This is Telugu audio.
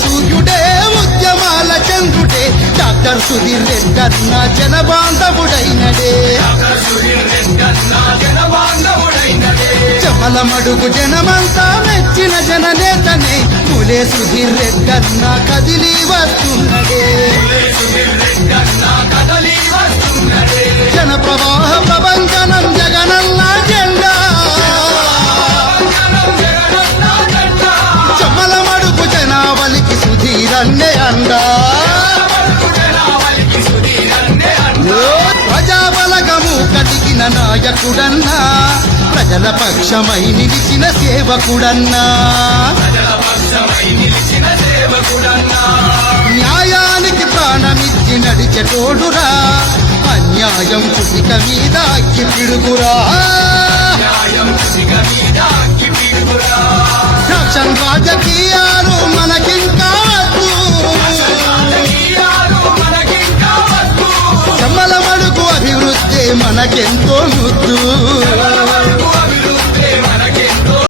సూర్యుడే ఉద్యమాల చంద్రుడే డాక్టర్ సుధీర్ రెడ్డన్న జనబాంధవుడైనడే చమలమడుగు జనమంతా మెచ్చిన జననేతనే పులే సుధీర్ రెడ్డన్న కదిలి వస్తున్నడే జన ప్రవాహ ప్రభంజనం జగనన్న జెండా చమలమడుగు జనావళికి సుధీరన్నే అండా ప్రజాబలగము కలిగిన నాయకుడన్నా ప్రజల పక్షమై నిలిచిన సేవకుడన్నా న్యాయానికి ప్రాణమిచ్చి నడిచెటోడురా అన్యాయం కుసిక మీద అక్కి పిడుగురా రక్షణ రాజకీయాలు మనకింకా చమలమడుగు అభివృద్ధి మనకెంతో ముద్దు